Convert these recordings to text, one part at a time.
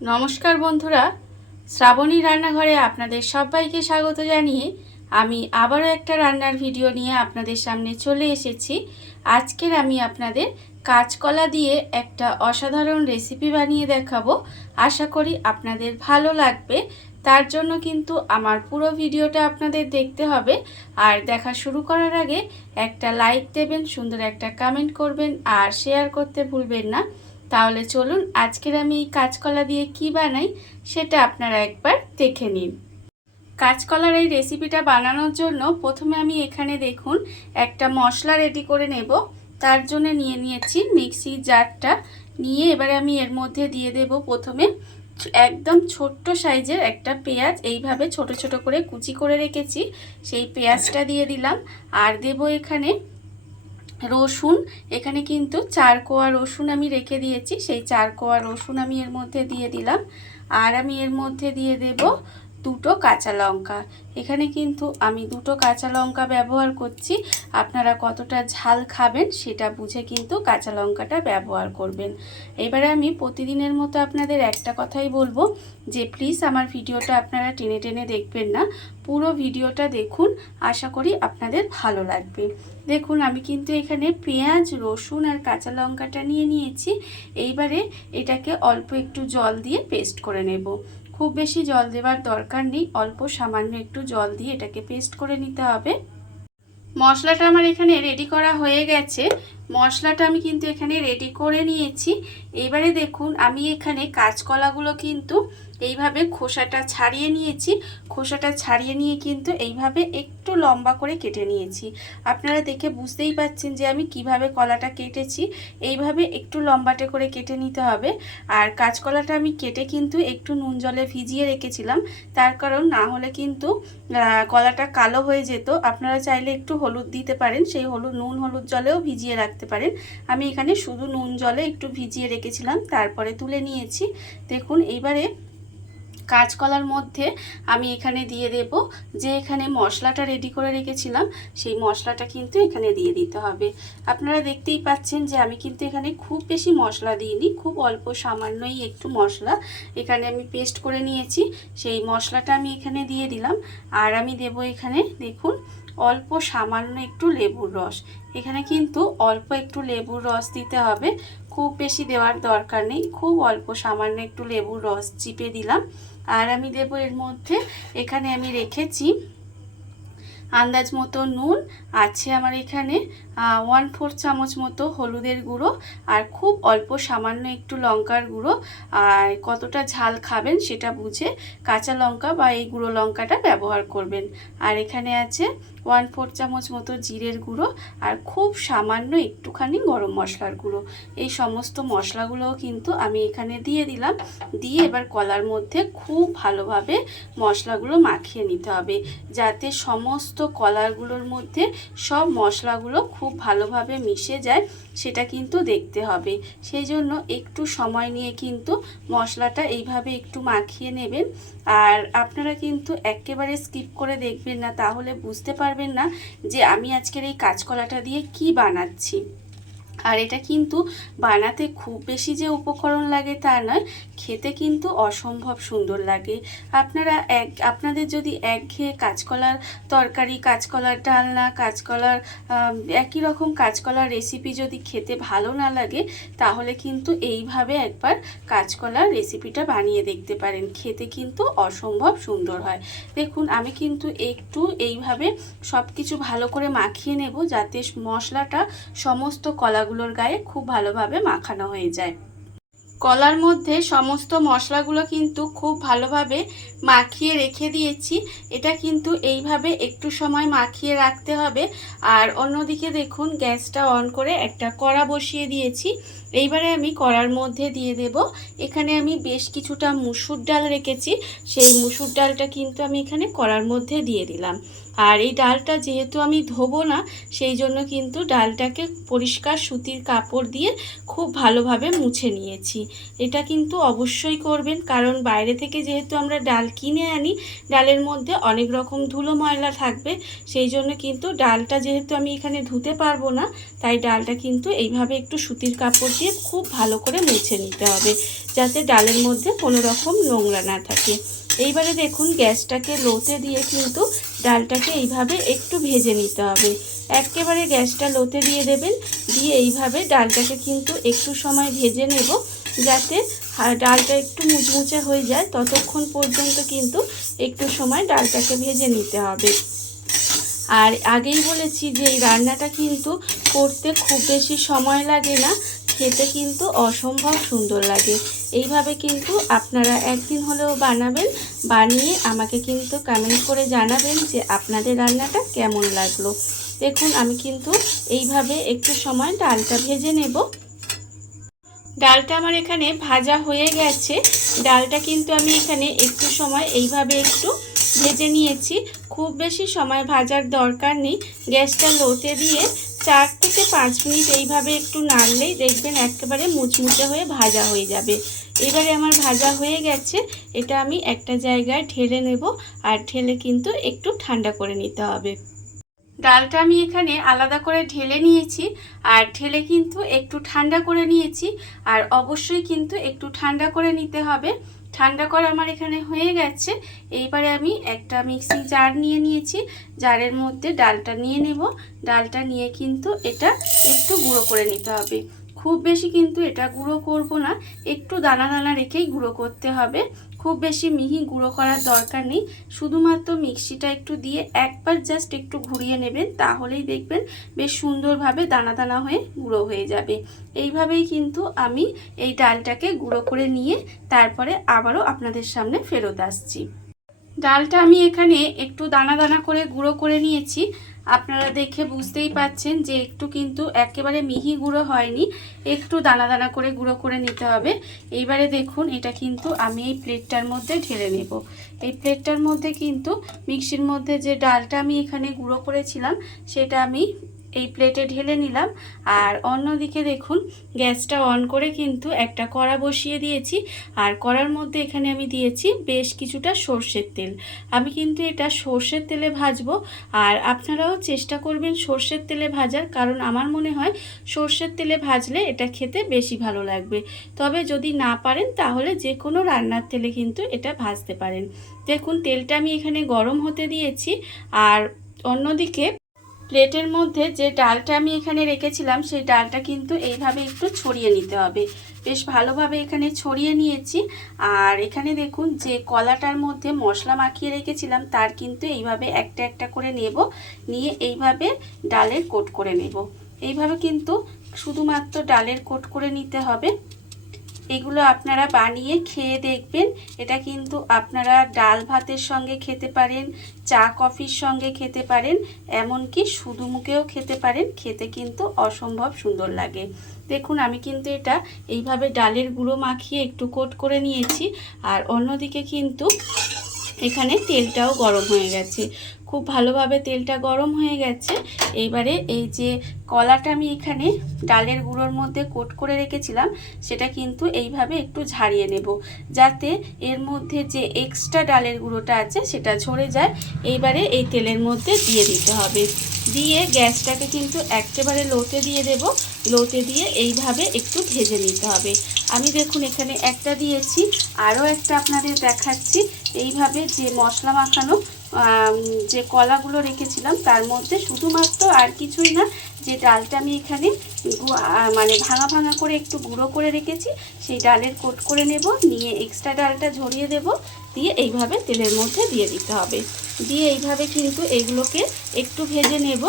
নমস্কার বন্ধুরা, শ্রাবণী রান্নাঘরে আপনাদের সবাইকে স্বাগত জানিয়ে আমি আবারও একটা রান্নার ভিডিও নিয়ে আপনাদের সামনে চলে এসেছি। আজকের আমি আপনাদের কাঁচকলা দিয়ে একটা অসাধারণ রেসিপি বানিয়ে দেখাবো। আশা করি আপনাদের ভালো লাগবে। তার জন্য কিন্তু আমার পুরো ভিডিওটা আপনাদের দেখতে হবে। আর দেখা শুরু করার আগে একটা লাইক দেবেন, সুন্দর একটা কমেন্ট করবেন আর শেয়ার করতে ভুলবেন না। তাহলে চলুন আজকের আমি এই কাঁচকলা দিয়ে কি বানাই সেটা আপনারা একবার দেখে নিন। কাঁচকলার এই রেসিপিটা বানানোর জন্য প্রথমে আমি এখানে দেখুন একটা মশলা রেডি করে নেব। তার জন্য নিয়ে নিয়েছি মিক্সি জারটা। নিয়ে এবারে আমি এর মধ্যে দিয়ে দেব প্রথমে একদম ছোট্ট সাইজের একটা পেঁয়াজ, এইভাবে ছোট ছোট করে কুচি করে রেখেছি, সেই পেঁয়াজটা দিয়ে দিলাম। আর দেব এখানে রসুন। এখানে কিন্তু 4 কোয়া রসুন আমি রেখে দিয়েছি, সেই 4 কোয়া রসুন আমি এর মধ্যে দিয়ে দিলাম। আর আমি এর মধ্যে দিয়ে দেব 2টো কাঁচা লঙ্কা। এখানে কিন্তু আমি 2টো কাঁচা লঙ্কা ব্যবহার করছি। আপনারা কতটা ঝাল খাবেন সেটা বুঝে কিন্তু কাঁচা লঙ্কাটা ব্যবহার করবেন। এবারে আমি প্রতিদিনের মতো আপনাদের একটা কথাই বলবো যে প্লিজ আমার ভিডিওটা আপনারা টেনে টেনে দেখবেন না, পুরো ভিডিওটা দেখুন, আশা করি আপনাদের ভালো লাগবে। দেখুন আমি কিন্তু এখানে পেঁয়াজ, রসুন আর কাঁচা লঙ্কাটা নিয়ে নিয়েছি। এইবারে এটাকে অল্প একটু জল দিয়ে পেস্ট করে নেব। খুব বেশি জল দেওয়ার দরকার নেই, অল্প সামান্য একটু জল দিয়ে এটাকে পেস্ট করে নিতে হবে। মশলাটা আমার এখানে রেডি করা হয়ে গেছে। মশলাটা আমি কিন্তু এখানে রেডি করে নিয়েছি। এবারে দেখুন আমি এখানে কাঁচকলাগুলো কিন্তু এইভাবে খোসাটা ছাড়িয়ে নিয়েছি। খোসাটা ছাড়িয়ে নিয়ে কিন্তু এইভাবে একটু লম্বা করে কেটে নিয়েছি। আপনারা দেখে বুঝতেই পাচ্ছেন যে আমি কিভাবে কলাটা কেটেছি। এইভাবে একটু লম্বাটে করে কেটে নিতে হবে। আর কাঁচকলাটা আমি কেটে কিন্তু একটু নুন জলে ভিজিয়ে রেখেছিলাম, তার কারণ না হলে কিন্তু কলাটা কালো হয়ে যেত। আপনারা চাইলে একটু হলুদ দিতে পারেন, সেই নুন হলুদ জলেও ভিজিয়ে রাখতে পারেন। আমি এখানে শুধু নুন জলে একটু ভিজিয়ে রেখেছিলাম, তারপরে তুলে নিয়েছি। দেখুন এইবারে কাঁচকলার মধ্যে আমি এখানে দিয়ে দেব যে এখানে মশলাটা রেডি করে রেখেছিলাম, সেই মশলাটা কিন্তু এখানে দিয়ে দিতে হবে। আপনারা দেখতেই পাচ্ছেন যে আমি কিন্তু এখানে খুব বেশি মশলা দিইনি, খুব অল্প সামান্যই একটু মশলা এখানে আমি পেস্ট করে নিয়েছি, সেই মশলাটা আমি এখানে দিয়ে দিলাম। আর আমি দেব এখানে দেখুন অল্প সামান্য একটু লেবুর রস। এখানে কিন্তু অল্প একটু লেবুর রস দিতে হবে, খুব বেশি দেওয়ার দরকার নেই, খুব অল্প সামান্য একটু লেবুর রস চিপে দিলাম। আর আমি দেব এর মধ্যে এখানে আমি রেখেছি আন্দাজ মতো নুন, আছে আমার এখানে 1/4 চামচ মতো হলুদের গুঁড়ো, আর খুব অল্প সামান্য একটু লঙ্কার গুঁড়ো। আর কতটা ঝাল খাবেন সেটা বুঝে কাঁচা লঙ্কা বা এই গুঁড়ো লঙ্কাটা ব্যবহার করবেন। আর এখানে আছে 1/4 চামচ মতো জিরের গুঁড়ো, আর খুব সামান্য একটুখানি গরম মশলার গুঁড়ো। এই সমস্ত মশলাগুলোও কিন্তু আমি এখানে দিয়ে দিলাম। দিয়ে এবার কলার মধ্যে খুব ভালোভাবে মশলাগুলো মাখিয়ে নিতে হবে, যাতে সমস্ত কলাগুলোর মধ্যে সব মশলাগুলো খুব ভালোভাবে মিশে যায়, সেটা কিন্তু দেখতে হবে। সেই জন্য একটু সময় নিয়ে কিন্তু মশলাটা এইভাবে একটু মাখিয়ে নেবেন। আর আপনারা কিন্তু একেবারে স্কিপ করে দেখবেন না, তাহলে বুঝতে পারবেন না যে আমি আজকের এই কাঁচকলাটা দিয়ে কি বানাচ্ছি। আর এটা কিন্তু বানাতে খুব বেশি যে উপকরণ লাগে তা নয়, খেতে কিন্তু অসম্ভব সুন্দর লাগে। আপনাদের যদি একঘেয়ে কাঁচকলার তরকারি, কাঁচকলার ডালনা, কাঁচকলার একই রকম কাঁচকলার রেসিপি যদি খেতে ভালো না লাগে, তাহলে কিন্তু এইভাবে একবার কাঁচকলার রেসিপিটা বানিয়ে দেখতে পারেন, খেতে কিন্তু অসম্ভব সুন্দর হয়। দেখুন আমি কিন্তু একটু এইভাবে সব কিছু ভালো করে মাখিয়ে নেব, যাতে মশলাটা সমস্ত কলাগুলোর গায়ে খুব ভালোভাবে মাখানো হয়ে যায়। কলার মধ্যে সমস্ত মশলাগুলো কিন্তু খুব ভালোভাবে মাখিয়ে রেখে দিয়েছি। এটা কিন্তু এইভাবে একটু সময় মাখিয়ে রাখতে হবে। আর অন্যদিকে দেখুন গ্যাসটা অন করে একটা কড়া বসিয়ে দিয়েছি। এইবারে আমি কড়ার মধ্যে দিয়ে দেব, এখানে আমি বেশ কিছুটা মুসুর ডাল রেখেছি, সেই মুসুর ডালটা কিন্তু আমি এখানে কড়ার মধ্যে দিয়ে দিলাম। আর এই ডালটা যেহেতু আমি ধোবো না, সেই জন্য কিন্তু ডালটাকে পরিষ্কার সুতির কাপড় দিয়ে খুব ভালোভাবে মুছে নিয়েছি। এটা কিন্তু অবশ্যই করবেন, কারণ বাইরে থেকে যেহেতু আমরা ডাল কিনে আনি, ডালের মধ্যে অনেক রকম ধুলো ময়লা থাকবে। সেই জন্য কিন্তু ডালটা যেহেতু আমি এখানে ধুতে পারবো না, তাই ডালটা কিন্তু এইভাবে একটু সুতির কাপড় দিয়ে খুব ভালো করে মুছে নিতে হবে, যাতে ডালের মধ্যে কোনো রকম নোংরা না থাকে। এইবারে দেখুন গ্যাসটাকে লোতে দিয়ে কিন্তু ডালটাকে এইভাবে একটু ভেজে নিতে হবে। একেবারে গ্যাসটা লোতে দিয়ে দেবেন, দিয়ে এইভাবে ডালটাকে কিন্তু একটু সময় ভেজে নেব, যাতে ডালটা একটু মুচমুচে হয়ে যায়। ততক্ষণ পর্যন্ত কিন্তু একটু সময় ডালটাকে ভেজে নিতে হবে। আর আগেই বলেছি যে এই রান্নাটা কিন্তু করতে খুব বেশি সময় লাগে না, খেতে কিন্তু অসম্ভব সুন্দর লাগে। এইভাবে কিন্তু আপনারা একদিন হলেও বানাবেন, বানিয়ে আমাকে কিন্তু কমেন্ট করে জানাবেন যে আপনাদের রান্নাটা কেমন লাগলো। দেখুন আমি কিন্তু এইভাবে একটু সময় ডালটা ভেজে নেব। ডালটা আমার এখানে ভাজা হয়ে গেছে। ডালটা কিন্তু আমি এখানে একটু সময় এইভাবে একটু ভেজে নিয়েছি। খুব বেশি সময় ভাজার দরকার নেই। গ্যাসটা লোতে দিয়ে 4 থেকে 5 মিনিট এইভাবে একটু নাড়লেই দেখবেন একেবারে মুচমুচে হয়ে ভাজা হয়ে যাবে। এবারে আমার ভাজা হয়ে গেছে, এটা আমি একটা জায়গায় ঢেলে নেব, আর ঢেলে কিন্তু একটু ঠান্ডা করে নিতে হবে। ডালটা আমি এখানে আলাদা করে ঢেলে নিয়েছি, আর ঢেলে কিন্তু একটু ঠান্ডা করে নিয়েছি। আর অবশ্যই কিন্তু একটু ঠান্ডা করে নিতে হবে। ঠান্ডা করা আমার এখানে হয়ে গেছে। এইবারে আমি একটা মিক্সি জার নিয়ে নিয়েছি, জারের মধ্যে ডালটা নিয়ে নেব। ডালটা নিয়ে কিন্তু এটা একটু গুঁড়ো করে নিতে হবে। খুব বেশি কিন্তু এটা গুঁড়ো করব না, একটু দানা দানা রেখেই গুঁড়ো করতে হবে। খুব বেশি মিহি গুঁড়ো করার দরকার নেই, শুধুমাত্র মিক্সিটা একটু দিয়ে একবার জাস্ট একটু ঘুরিয়ে নেবেন, তাহলেই দেখবেন বেশ সুন্দরভাবে দানা দানা হয়ে গুঁড়ো হয়ে যাবে। এইভাবেই কিন্তু আমি এই ডালটাকে গুঁড়ো করে নিয়ে তারপরে আবারও আপনাদের সামনে ফেরত আসছি। ডালটা আমি এখানে একটু দানা দানা করে গুঁড়ো করে নিয়েছি। আপনারা দেখে বুঝতেই পাচ্ছেন যে একটু কিন্তু একেবারে মিহি গুঁড়ো হয়নি, একটু দানা দানা করে গুঁড়ো করে নিতে হবে। এইবারে দেখুন এটা কিন্তু আমি এই প্লেটটার মধ্যে ঢেলে নেব। এই প্লেটটার মধ্যে কিন্তু মিক্সির মধ্যে যে ডালটা আমি এখানে গুঁড়ো করেছিলাম সেটা আমি এই প্লেটে ঢেলে নিলাম। আর অন্যদিকে দেখুন গ্যাসটা অন করে কিন্তু একটা কড়া বসিয়ে দিয়েছি, আর কড়ার মধ্যে এখানে আমি দিয়েছি বেশ কিছুটা সর্ষের তেল। আমি কিন্তু এটা সর্ষের তেলে ভাজবো, আর আপনারাও চেষ্টা করবেন সর্ষের তেলে ভাজার, কারণ আমার মনে হয় সর্ষের তেলে ভাজলে এটা খেতে বেশি ভালো লাগবে। তবে যদি না পারেন তাহলে যে কোনো রান্নার তেলে কিন্তু এটা ভাজতে পারেন। দেখুন তেলটা আমি এখানে গরম হতে দিয়েছি, আর অন্যদিকে প্লেটের মধ্যে যে ডালটা আমি এখানে রেখেছিলাম সেই ডালটা কিন্তু এইভাবে একটু ছড়িয়ে নিতে হবে। বেশ ভালোভাবে এখানে ছড়িয়ে নিয়েছি। আর এখানে দেখুন যে কলাটার মধ্যে মশলা মাখিয়ে রেখেছিলাম তার কিন্তু এইভাবে একটা একটা করে নেব, নিয়ে এইভাবে ডালের কোট করে নেব। এইভাবে কিন্তু শুধুমাত্র ডালের কোট করে নিতে হবে। এগুলো আপনারা বানিয়ে খেয়ে দেখবেন। এটা কিন্তু আপনারা ডাল ভাতের সঙ্গে খেতে পারেন, চা কফির সঙ্গে খেতে পারেন, এমনকি শুধু মুখেও খেতে পারেন। খেতে কিন্তু অসম্ভব সুন্দর লাগে। দেখুন আমি কিন্তু এটা এইভাবে ডালের গুঁড়ো মাখিয়ে একটু কোট করে নিয়েছি। আর অন্যদিকে কিন্তু এখানে তেলটাও গরম হয়ে গেছে, খুব ভালোভাবে তেলটা গরম হয়ে গেছে। এইবারে এই যে কলাটা আমি এখানে ডালের গুঁড়োর মধ্যে কোট করে রেখেছিলাম সেটা কিন্তু এইভাবে একটু ঝাড়িয়ে নেব, যাতে এর মধ্যে যে এক্সট্রা ডালের গুঁড়োটা আছে সেটা ঝরে যায়। এইবারে এই তেলের মধ্যে দিয়ে দিতে হবে, দিয়ে গ্যাসটাকে কিন্তু একেবারে লোতে দিয়ে দেব। লোতে দিয়ে এইভাবে একটু ভেজে নিতে হবে। আমি দেখুন এখানে একটা দিয়েছি, আরও একটা আপনাদের দেখাচ্ছি। এইভাবে যে মশলা মাখানো যে কলাগুলো রেখেছিলাম তার মধ্যে শুধুমাত্র আর কিছুই না, যে ডালটা আমি এখানে মানে ভাঙা ভাঙা করে একটু গুঁড়ো করে রেখেছি সেই ডালের কোট করে নেব, নিয়ে এক্সট্রা ডালটা ঝরিয়ে দেব, দিয়ে এইভাবে তেলের মধ্যে দিয়ে দিতে হবে। দিয়ে এইভাবে কিন্তু এগুলোকে একটু ভেজে নেব।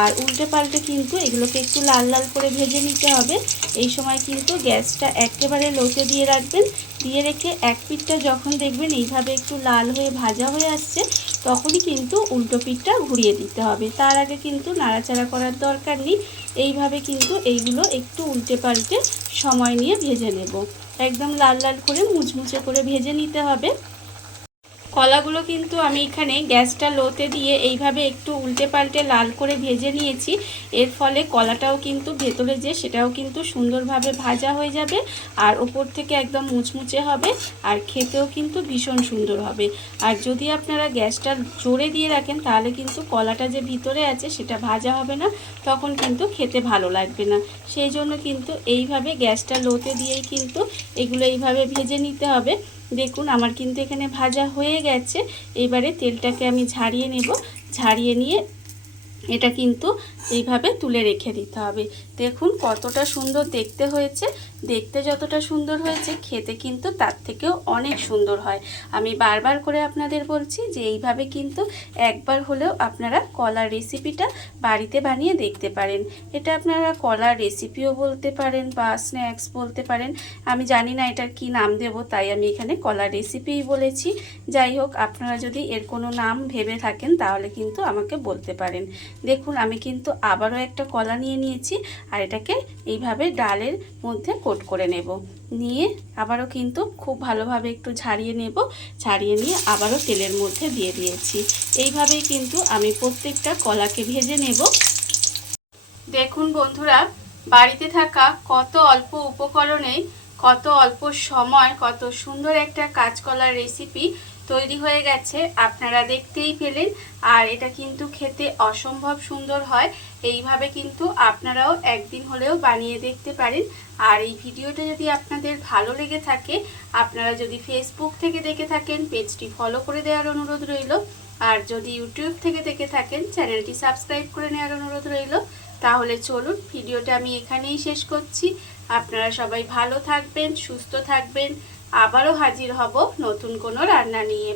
আর উল্টে পাল্টে কিন্তু এগুলোকে একটু লাল লাল করে ভেজে নিতে হবে। এই সময় কিন্তু গ্যাসটা একেবারে লোতে দিয়ে রাখবেন। দিয়ে রেখে এক পিঠটা যখন দেখবেন এইভাবে একটু লাল হয়ে ভাজা হয়ে আসছে তখনই কিন্তু উল্টো পিঠটা ঘুরিয়ে দিতে হবে। তার আগে কিন্তু নাড়াচাড়া করার দরকার নেই। এইভাবে কিন্তু এইগুলো একটু উল্টে পাল্টে সময় নিয়ে ভেজে নেব। একদম লাল লাল করে মুচমুচে করে ভেজে নিতে হবে। কলাগুলো কিন্তু আমি এখানে গ্যাসটা লোতে দিয়ে এইভাবে একটু উল্টে পাল্টে লাল করে ভেজে নিয়েছি। এর ফলে কলাটাও কিন্তু ভেতরে যে সেটাও কিন্তু সুন্দরভাবে ভাজা হয়ে যাবে আর ওপর থেকে একদম মুচমুচে হবে আর খেতেও কিন্তু ভীষণ সুন্দর হবে। আর যদি আপনারা গ্যাসটা জোরে দিয়ে রাখেন তাহলে কিন্তু কলাটা যে ভিতরে আছে সেটা ভাজা হবে না, তখন কিন্তু খেতে ভালো লাগবে না। সেই জন্য কিন্তু এইভাবে গ্যাসটা লোতে দিয়েই কিন্তু এগুলো এইভাবে ভেজে নিতে হবে। দেখুন আমার কিন্তু এখানে ভাজা হয়ে গেছে। এবারে তেলটাকে আমি ঝাড়িয়ে নেব। ঝাড়িয়ে নিয়ে এটা কিন্তু এইভাবে তুলে রেখে দিতে হবে। দেখুন কতটা সুন্দর দেখতে হয়েছে। দেখতে যতটা সুন্দর হয়েছে খেতে কিন্তু তার থেকেও অনেক সুন্দর হয়। আমি বারবার করে আপনাদের বলছি যে এইভাবে কিন্তু একবার হলেও আপনারা কলার রেসিপিটা বাড়িতে বানিয়ে দেখতে পারেন। এটা আপনারা কলার রেসিপিও বলতে পারেন বা স্ন্যাক্স বলতে পারেন। আমি জানি না এটার কি নাম দেব, তাই আমি এখানে কলার রেসিপিই বলেছি। যাই হোক, আপনারা যদি এর কোনো নাম ভেবে থাকেন তাহলে কিন্তু আমাকে বলতে পারেন। দেখুন আমি কিন্তু আবারও একটা কলা নিয়ে নিয়েছি আর এটাকে এইভাবে ডালের মধ্যে কোট করে নেব। নিয়ে আবারও কিন্তু খুব ভালোভাবে একটু ঝাড়িয়ে নেব। ঝাড়িয়ে নিয়ে আবারও তেলের মধ্যে দিয়ে দিয়েছি। এইভাবেই কিন্তু আমি প্রত্যেকটা কলাকে ভেজে নেব। দেখুন বন্ধুরা, বাড়িতে থাকা কত অল্প উপকরণে কত অল্প সময় কত সুন্দর একটা কাঁচকলার রেসিপি তৈরি হয়ে গেছে, আপনারা দেখতেই পেলেন। আর এটা কিন্তু খেতে অসম্ভব সুন্দর হয়। এইভাবে কিন্তু আপনারাও একদিন হলেও বানিয়ে দেখতে পারেন। আর এই ভিডিওটা যদি আপনাদের ভালো লেগে থাকে, আপনারা যদি ফেসবুক থেকে দেখে থাকেন পেজটি ফলো করে দেওয়ার অনুরোধ রইল। আর যদি ইউটিউব থেকে দেখে থাকেন চ্যানেলটি সাবস্ক্রাইব করে নেওয়ার অনুরোধ রইল। তাহলে চলুন ভিডিওটা আমি এখানেই শেষ করছি। আপনারা সবাই ভালো থাকবেন, সুস্থ থাকবেন। আবারও হাজির হব নতুন কোনো রান্না নিয়ে।